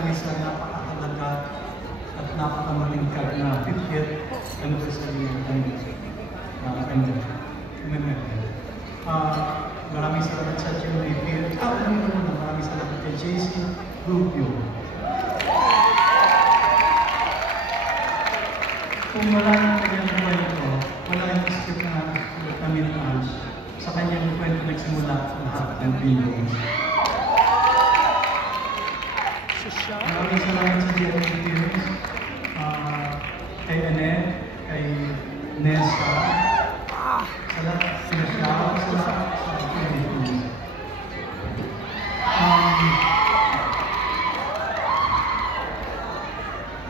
kami sa napakahalaga at napakamalingkad na 50th anniversary ng kanyang memorial. Maraming salamat sa GMA. Maraming salamat kay JC Rubio. Kung wala ng kanyang kwento, wala yung script na kami ng Ange. Sa kanyang kwento nagsimula lahat ng video. Maraming salamat sa GMA Films, kay Annette, kay Nessa, sa lahat sila siya, sa lahat sa GMA Films.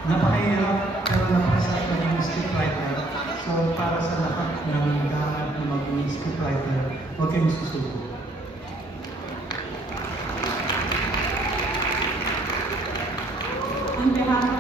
Napakahirap pero napakasarap maging scriptwriter. So para sa lahat ng lahat na maging scriptwriter, huwag kayong susuko. On behalf of